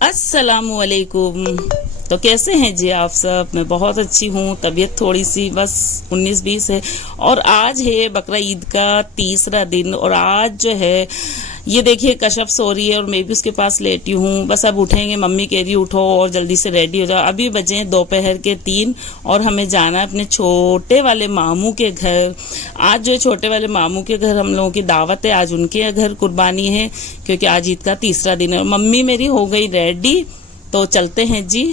अस्सलामुअलैकुम। तो कैसे हैं जी आप सब? मैं बहुत अच्छी हूँ। तबीयत थोड़ी सी बस 19-20 है। और आज है बकरा ईद का तीसरा दिन। और आज जो है ये देखिए कशफ सो रही है और मैं भी उसके पास लेटी हूँ। बस अब उठेंगे, मम्मी कह रही उठो और जल्दी से रेडी हो जाओ। अभी बजे हैं दोपहर के 3 और हमें जाना है अपने छोटे वाले मामू के घर। आज जो है छोटे वाले मामू के घर हम लोगों की दावत है। आज उनके घर कुर्बानी है क्योंकि आज ईद का तीसरा दिन है। और मम्मी मेरी हो गई रेडी, तो चलते हैं जी।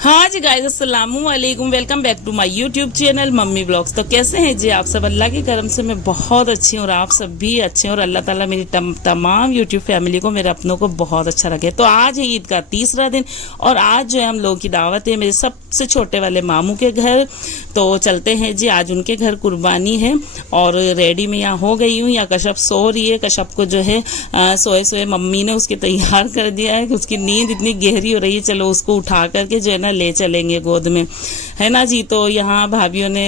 हाँ जी गाइस, अस्सलाम वालेकुम, welcome back to my YouTube channel Mummy Vlogs. तो कैसे हैं जी आप सब? अल्लाह के करम से मैं बहुत अच्छी हूँ और आप सब भी अच्छे हैं। और अल्लाह ताला मेरी तमाम यूट्यूब फैमिली को, मेरे अपनों को बहुत अच्छा लगे। तो आज है ईद का तीसरा दिन और आज जो है हम लोगों की दावत है मेरे सबसे छोटे वाले मामू के घर। तो चलते हैं जी, आज उनके घर कुर्बानी है। और रेडी में यहाँ हो गई हूँ। या कशप सो रही है। कशप को जो है सोए सोए मम्मी ने उसके तैयार कर दिया है। उसकी नींद इतनी गहरी हो रही है, चलो उसको उठा करके जो है ना ले चलेंगे गोद में, है ना जी। तो यहाँ भाभीयों ने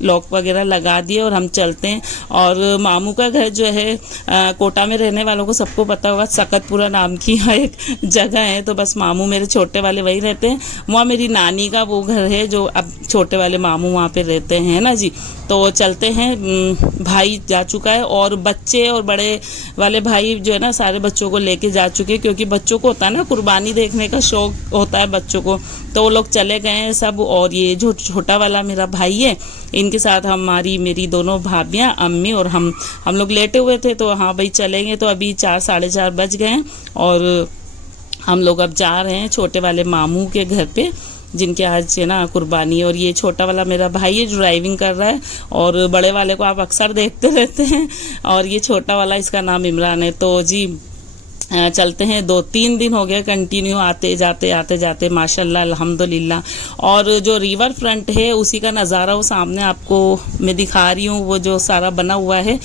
लॉक वगैरह लगा दिए और हम चलते हैं। और मामू का घर जो है कोटा में रहने वालों को सबको पता होगा, सकतपुरा नाम की यहाँ एक जगह है। तो बस मामू मेरे छोटे वाले वही रहते हैं। वहाँ मेरी नानी का वो घर है जो अब छोटे वाले मामू वहाँ पे रहते हैं ना जी। तो चलते हैं। भाई जा चुका है और बच्चे और बड़े वाले भाई जो है ना सारे बच्चों को लेके जा चुके हैं, क्योंकि बच्चों को होता है ना कुर्बानी देखने का शौक होता है बच्चों को। तो वो लोग चले गए हैं सब। और ये जो छोटा वाला मेरा भाई है, इनके साथ मेरी दोनों भाभियाँ, अम्मी और हम लोग लेटे हुए थे। तो हाँ भाई चलेंगे। तो अभी 4 साढ़े 4 बज गए हैं और हम लोग अब जा रहे हैं छोटे वाले मामू के घर पे, जिनके आज है ना कुर्बानी है। और ये छोटा वाला मेरा भाई है, ड्राइविंग कर रहा है। और बड़े वाले को आप अक्सर देखते रहते हैं। और ये छोटा वाला, इसका नाम इमरान है। तो जी चलते हैं। 2-3 दिन हो गए कंटिन्यू आते जाते माशाल्लाह अल्हम्दुलिल्लाह। और जो रिवर फ्रंट है उसी का नज़ारा वो सामने आपको मैं दिखा रही हूँ, वो जो सारा बना हुआ है।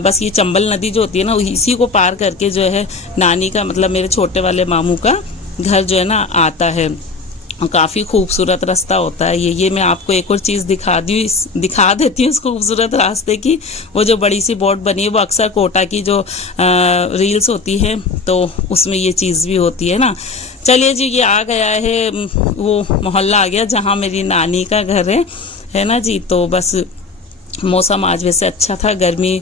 बस ये चंबल नदी जो होती है ना, इसी को पार करके जो है नानी का, मतलब मेरे छोटे वाले मामू का घर जो है ना आता है। काफ़ी खूबसूरत रास्ता होता है ये मैं आपको एक और चीज़ दिखा देती हूँ इस खूबसूरत रास्ते की। वो जो बड़ी सी बोर्ड बनी है वो अक्सर कोटा की जो रील्स होती है तो उसमें ये चीज़ भी होती है ना। चलिए जी, ये आ गया है, वो मोहल्ला आ गया जहाँ मेरी नानी का घर है ना जी। तो बस मौसम आज वैसे अच्छा था। गर्मी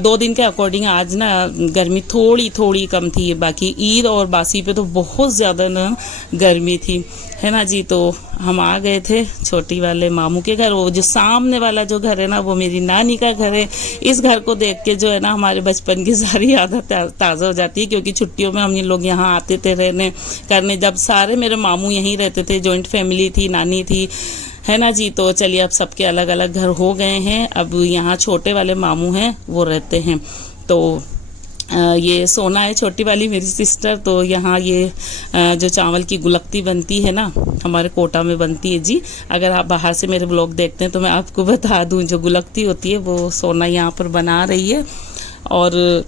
2 दिन के अकॉर्डिंग आज ना गर्मी थोड़ी कम थी। बाकी ईद और बासी पे तो बहुत ज़्यादा ना गर्मी थी, है ना जी। तो हम आ गए थे छोटी वाले मामू के घर। वो जो सामने वाला जो घर है ना, वो मेरी नानी का घर है। इस घर को देख के जो है ना हमारे बचपन की सारी यादें ताज़ा हो जाती है, क्योंकि छुट्टियों में हम लोग यहाँ आते थे रहने करने। जब सारे मेरे मामू यहीं रहते थे, जॉइंट फैमिली थी, नानी थी, है ना जी। तो चलिए अब सबके अलग अलग घर हो गए हैं। अब यहाँ छोटे वाले मामू हैं वो रहते हैं। तो ये सोना है छोटी वाली मेरी सिस्टर। तो यहाँ ये जो चावल की गुलक्ती बनती है ना, हमारे कोटा में बनती है जी। अगर आप बाहर से मेरे ब्लॉग देखते हैं तो मैं आपको बता दूँ, जो गुलक्ती होती है वो सोना यहाँ पर बना रही है। और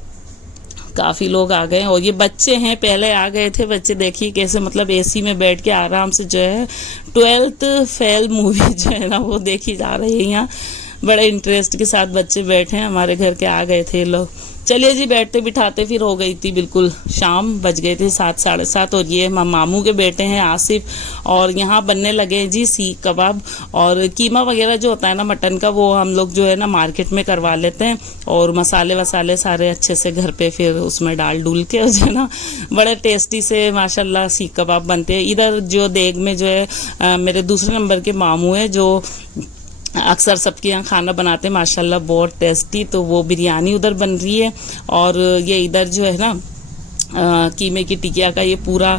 काफ़ी लोग आ गए। और ये बच्चे हैं, पहले आ गए थे बच्चे। देखिए कैसे मतलब एसी में बैठ के आराम से जो है 12th फेल मूवी जो है ना वो देखी जा रही है यहाँ। बड़े इंटरेस्ट के साथ बच्चे बैठे हैं। हमारे घर के आ गए थे लोग। चलिए जी, बैठते बिठाते फिर हो गई थी बिल्कुल शाम, बज गए थे 7 साढ़े 7। और ये मामू के बेटे हैं आसिफ। और यहाँ बनने लगे जी सीख कबाब और कीमा वगैरह जो होता है ना मटन का, वो हम लोग जो है ना मार्केट में करवा लेते हैं। और मसाले वसाले सारे अच्छे से घर पे फिर उसमें डाल डूल के जो है ना बड़े टेस्टी से माशाल्लाह सीख कबाब बनते हैं। इधर जो देग में जो है मेरे दूसरे नंबर के मामू है, जो अक्सर सबके यहाँ खाना बनाते हैं माशाल्लाह बहुत टेस्टी। तो वो बिरयानी उधर बन रही है। और ये इधर जो है ना कीमे की टिकिया का ये पूरा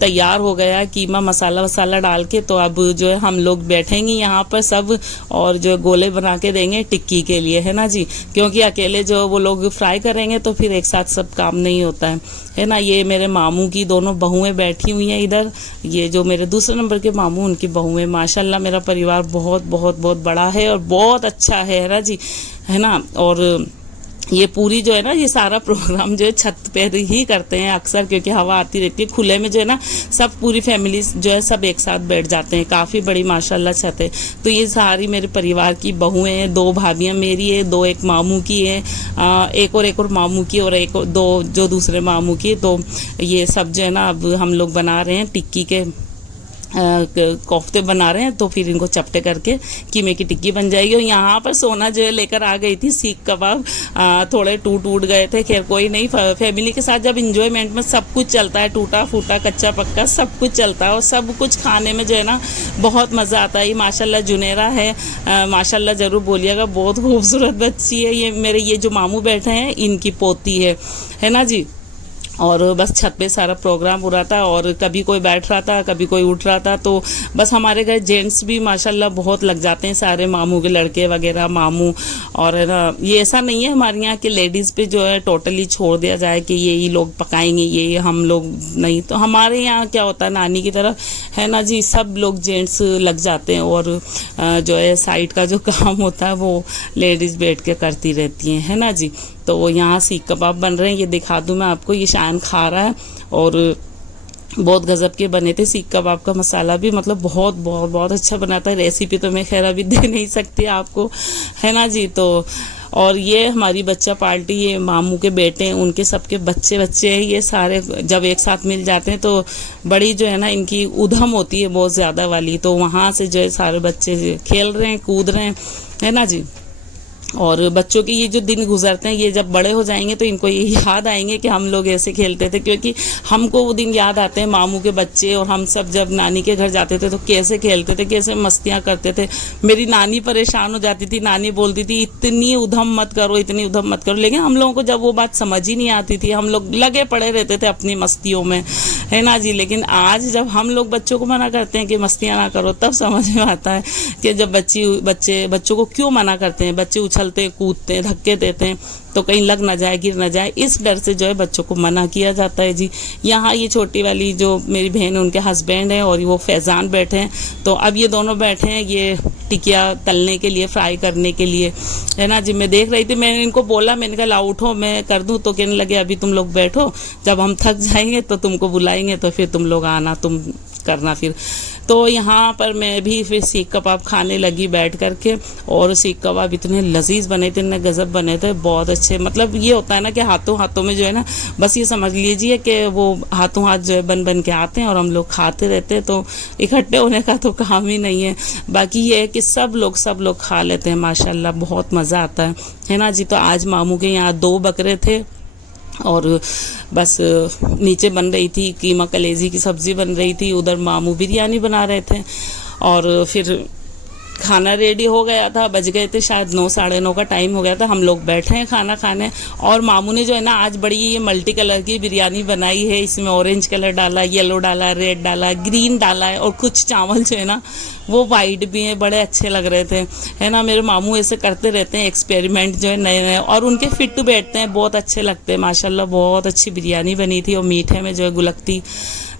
तैयार हो गया है, कीमा मसाला वसाला डाल के। तो अब जो है हम लोग बैठेंगे यहाँ पर सब और जो गोले बना के देंगे टिक्की के लिए, है ना जी। क्योंकि अकेले जो वो लोग फ्राई करेंगे तो फिर एक साथ सब काम नहीं होता है ना। ये मेरे मामू की दोनों बहुएं बैठी हुई हैं इधर। ये जो मेरे दूसरे नंबर के मामू, उनकी बहुएं। माशाल्लाह मेरा परिवार बहुत बहुत बहुत बड़ा है और बहुत अच्छा है ना जी, है ना। और ये पूरी जो है ना, ये सारा प्रोग्राम जो है छत पे ही करते हैं अक्सर, क्योंकि हवा आती रहती है खुले में, जो है ना सब पूरी फैमिली जो है सब एक साथ बैठ जाते हैं। काफ़ी बड़ी माशाल्लाह छत है। तो ये सारी मेरे परिवार की बहुएं हैं, 2 भाभियां मेरी है, 2 एक मामू की है, एक और मामू की, और एक 2 जो दूसरे मामू की। तो ये सब जो है ना अब हम लोग बना रहे हैं टिक्की के कोफ्ते बना रहे हैं। तो फिर इनको चपटे करके कीमे की टिक्की बन जाएगी। और यहाँ पर सोना जो है लेकर आ गई थी सीख कबाब, थोड़े टूट गए थे, खैर कोई नहीं, फैमिली के साथ जब इंजॉयमेंट में सब कुछ चलता है, टूटा फूटा कच्चा पक्का सब कुछ चलता है, और सब कुछ खाने में जो है ना बहुत मज़ा आता है। ये माशाल्लाह जुनेरा है, माशाल्लाह ज़रूर बोलिएगा, बहुत खूबसूरत बच्ची है। ये मेरे ये जो मामू बैठे हैं इनकी पोती है ना जी। और बस छत पे सारा प्रोग्राम हो रहा था, और कभी कोई बैठ रहा था, कभी कोई उठ रहा था। तो बस हमारे घर जेंट्स भी माशाल्लाह बहुत लग जाते हैं, सारे मामू के लड़के वगैरह मामू। और है ना, ये ऐसा नहीं है हमारे यहाँ कि लेडीज़ पे जो है टोटली छोड़ दिया जाए कि ये ही लोग पकाएंगे, ये हम लोग नहीं। तो हमारे यहाँ क्या होता है नानी की तरह है ना जी, सब लोग जेंट्स लग जाते हैं, और जो है साइड का जो काम होता है वो लेडीज़ बैठ के करती रहती हैं, है ना जी। तो यहाँ सीख कबाब बन रहे हैं, ये दिखा दूँ मैं आपको। ये शान खा रहा है, और बहुत गजब के बने थे। सीख कबाब का मसाला भी मतलब बहुत बहुत बहुत अच्छा बनाता है। रेसिपी तो मैं खैर अभी दे नहीं सकती आपको, है ना जी। तो और ये हमारी बच्चा पार्टी, ये मामू के बेटे हैं, उनके सबके बच्चे हैं, ये सारे जब एक साथ मिल जाते हैं तो बड़ी जो है ना इनकी उधम होती है बहुत ज़्यादा वाली। तो वहाँ से जो है सारे बच्चे खेल रहे हैं, कूद रहे हैं, है ना जी। और बच्चों के ये जो दिन गुजरते हैं, ये जब बड़े हो जाएंगे तो इनको ये याद आएंगे कि हम लोग ऐसे खेलते थे, क्योंकि हमको वो दिन याद आते हैं मामू के बच्चे और हम सब जब नानी के घर जाते थे तो कैसे खेलते थे, कैसे मस्तियाँ करते थे। मेरी नानी परेशान हो जाती थी, नानी बोलती थी इतनी उधम मत करो, इतनी उधम मत करो, लेकिन हम लोगों को जब वो बात समझ ही नहीं आती थी, हम लोग लगे पड़े रहते थे अपनी मस्तियों में, है ना जी। लेकिन आज जब हम लोग बच्चों को मना करते हैं कि मस्तियाँ ना करो, तब समझ में आता है कि जब बच्चों को क्यों मना करते हैं। बच्चे उछलते कूदते हैं, धक्के देते हैं, तो कहीं लग ना जाए, गिर ना जाए, इस डर से जो है बच्चों को मना किया जाता है जी। यहाँ ये छोटी वाली जो मेरी बहन है उनके हस्बैंड हैं और वो फैज़ान बैठे हैं। तो अब ये दोनों बैठे हैं ये टिकिया तलने के लिए, फ्राई करने के लिए, है ना जी। मैं देख रही थी, मैंने इनको बोला, मैंने कहा लाओ उठो मैं कर दूँ, तो कहने लगे अभी तुम लोग बैठो, जब हम थक जाएंगे तो तुमको बुलाएंगे, तो फिर तुम लोग आना, तुम करना फिर। तो यहाँ पर मैं भी फिर सीख कबाब खाने लगी बैठ करके, और सीख कबाब इतने लजीज बने थे, इतने गज़ब बने थे, बहुत अच्छे। मतलब ये होता है ना कि हाथों हाथों में जो है ना, बस ये समझ लीजिए कि वो हाथों हाथ जो है बन के आते हैं और हम लोग खाते रहते हैं। तो इकट्ठे होने का तो काम ही नहीं है। बाकी ये है कि सब लोग खा लेते हैं माशाल्लाह, बहुत मज़ा आता है ना जी। तो आज मामू के यहाँ 2 बकरे थे, और बस नीचे बन रही थी कीमा कलेजी की सब्ज़ी बन रही थी, उधर मामू बिरयानी बना रहे थे, और फिर खाना रेडी हो गया था। बज गए थे शायद 9 साढ़े 9 का टाइम हो गया था। हम लोग बैठे हैं खाना खाने, और मामू ने जो है ना आज बड़ी ये मल्टी कलर की बिरयानी बनाई है। इसमें ऑरेंज कलर डाला, येलो डाला, रेड डाला, ग्रीन डाला है, और कुछ चावल जो है ना वो वाइट भी हैं, बड़े अच्छे लग रहे थे, है ना। मेरे मामू ऐसे करते रहते हैं एक्सपेरिमेंट जो है नए, और उनके फिट बैठते हैं, बहुत अच्छे लगते हैं माशाल्लाह। बहुत अच्छी बिरयानी बनी थी, और मीठे में जो है गुलकती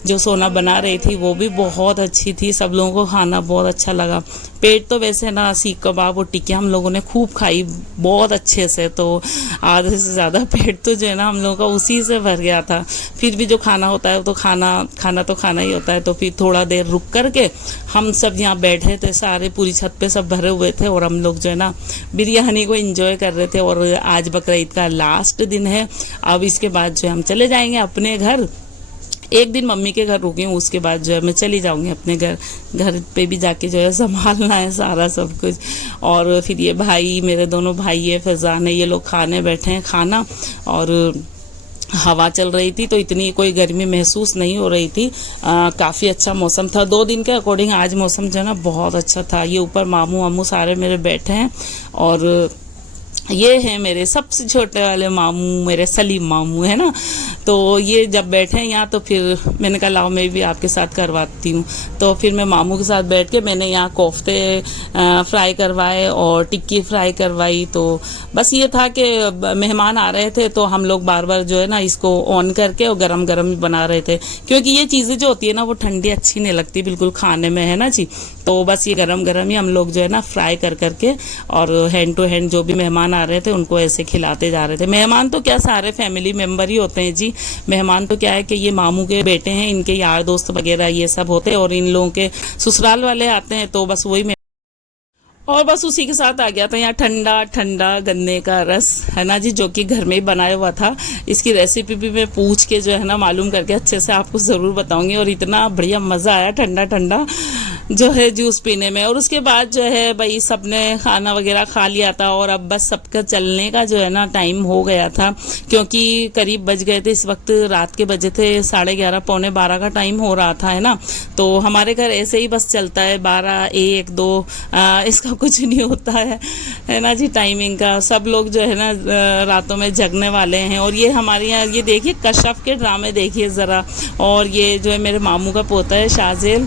जो सोना बना रही थी वो भी बहुत अच्छी थी। सब लोगों को खाना बहुत अच्छा लगा। पेट तो वैसे ना सीख कबाब और टिक्की हम लोगों ने खूब खाई, बहुत अच्छे से, तो आधे से ज़्यादा पेट तो जो है ना हम लोगों का उसी से भर गया था। फिर भी जो खाना होता है तो खाना तो खाना ही होता है। तो फिर थोड़ा देर रुक करके हम सब यहाँ बैठे थे, सारे पूरी छत पे सब भरे हुए थे, और हम लोग जो है ना बिरयानी को एंजॉय कर रहे थे। और आज बकरीद का लास्ट दिन है। अब इसके बाद जो है हम चले जाएंगे अपने घर। एक दिन मम्मी के घर रुकी हूँ, उसके बाद जो है मैं चली जाऊँगी अपने घर पे भी जाके जो है संभालना है सारा सब कुछ। और फिर ये भाई, मेरे दोनों भाई है, फैज़ान है, ये लोग खाने बैठे हैं खाना, और हवा चल रही थी तो इतनी कोई गर्मी महसूस नहीं हो रही थी। काफ़ी अच्छा मौसम था 2 दिन के अकॉर्डिंग। आज मौसम जो है ना बहुत अच्छा था। ये ऊपर मामू वामू सारे मेरे बैठे हैं, और ये है मेरे सबसे छोटे वाले मामू, मेरे सलीम मामू, है ना। तो ये जब बैठे हैं यहाँ तो फिर मैंने कहा लाओ मैं भी आपके साथ करवाती हूँ। तो फिर मैं मामू के साथ बैठ के मैंने यहाँ कोफ्ते फ्राई करवाए और टिक्की फ्राई करवाई। तो बस ये था कि मेहमान आ रहे थे तो हम लोग बार बार जो है ना इसको ऑन करके और गरम गरम बना रहे थे, क्योंकि ये चीज़ें जो होती है ना वो ठंडी अच्छी नहीं लगती बिल्कुल खाने में, है ना जी। तो बस ये गरम गरम ही हम लोग जो है ना फ्राई कर करके और हैंड टू हैंड जो भी मेहमान आ रहे थे उनको ऐसे खिलाते जा रहे थे। मेहमान तो क्या सारे फैमिली मेम्बर ही होते हैं जी। मेहमान तो क्या है कि ये मामू के बेटे हैं, इनके यार दोस्त वगैरह ये सब होते हैं और इन लोगों के ससुराल वाले आते हैं, तो बस वही और बस उसी के साथ आ गया था यहाँ ठंडा ठंडा गन्ने का रस, है ना जी, जो कि घर में ही बनाया हुआ था। इसकी रेसिपी भी मैं पूछ के जो है ना मालूम करके अच्छे से आपको ज़रूर बताऊंगी। और इतना बढ़िया मज़ा आया ठंडा ठंडा जो है जूस पीने में। और उसके बाद जो है भाई सबने खाना वगैरह खा लिया था और अब बस सबका चलने का जो है ना टाइम हो गया था, क्योंकि करीब बज गए थे, इस वक्त रात के बजे थे 11:30 पौने 12 का टाइम हो रहा था, है ना। तो हमारे घर ऐसे ही बस चलता है 12, 1, 2 इसका कुछ नहीं होता है ना जी टाइमिंग का। सब लोग जो है ना रातों में जगने वाले हैं। और ये हमारे यहाँ ये देखिए कशफ के ड्रामे देखिए ज़रा। और ये जो है मेरे मामू का पोता है शाहजेल,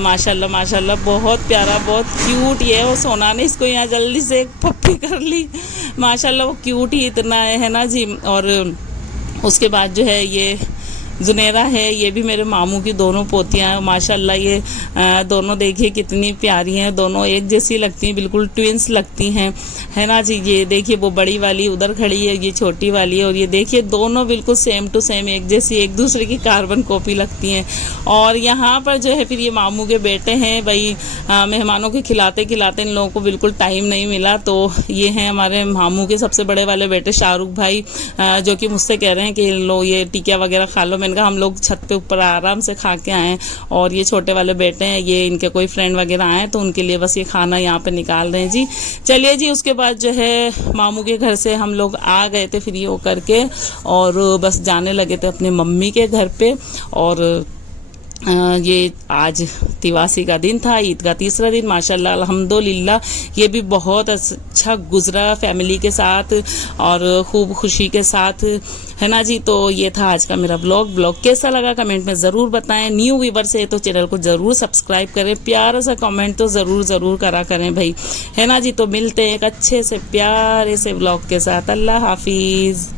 माशाल्लाह माशाल्लाह बहुत प्यारा बहुत क्यूट ये है। और सोना ने इसको यहाँ जल्दी से एक पप्पी कर ली, माशाल्लाह वो क्यूट ही इतना है ना जी। और उसके बाद जो है ये जुनेरा है, ये भी मेरे मामू की दोनों पोतियां हैं माशाल्लाह। ये दोनों देखिए कितनी प्यारी हैं, दोनों एक जैसी लगती हैं, बिल्कुल ट्विंस लगती हैं, है ना जी। ये देखिए वो बड़ी वाली उधर खड़ी है, ये छोटी वाली है। और ये देखिए दोनों बिल्कुल सेम टू सेम एक जैसी, एक दूसरे की कार्बन कॉपी लगती हैं। और यहाँ पर जो है फिर ये मामू के बेटे हैं भाई, मेहमानों के खिलाते खिलाते इन लोगों को बिल्कुल टाइम नहीं मिला। तो ये हैं हमारे मामू के सबसे बड़े वाले बेटे शाहरुख भाई, जो कि मुझसे कह रहे हैं कि लो ये टिकिया वगैरह खा लो। मैंने कहा हम लोग छत पे ऊपर आराम से खा के आए। और ये छोटे वाले बेटे हैं, ये इनके कोई फ्रेंड वगैरह आए तो उनके लिए बस ये खाना यहाँ पे निकाल रहे हैं जी। चलिए जी, उसके बाद जो है मामू के घर से हम लोग आ गए थे फ्री होकर के और बस जाने लगे थे अपने मम्मी के घर पे। और ये आज तिवासी का दिन था, ईद का तीसरा दिन, माशाल्लाह अल्हम्दुलिल्लाह ये भी बहुत अच्छा गुजरा फैमिली के साथ और खूब खुशी के साथ, है ना जी। तो ये था आज का मेरा ब्लॉग कैसा लगा कमेंट में ज़रूर बताएं। न्यू व्यूवर से तो चैनल को ज़रूर सब्सक्राइब करें, प्यारा सा कमेंट तो ज़रूर करा करें भाई, है ना जी। तो मिलते हैं एक अच्छे से प्यारे से ब्लॉग के साथ। अल्लाह हाफिज़।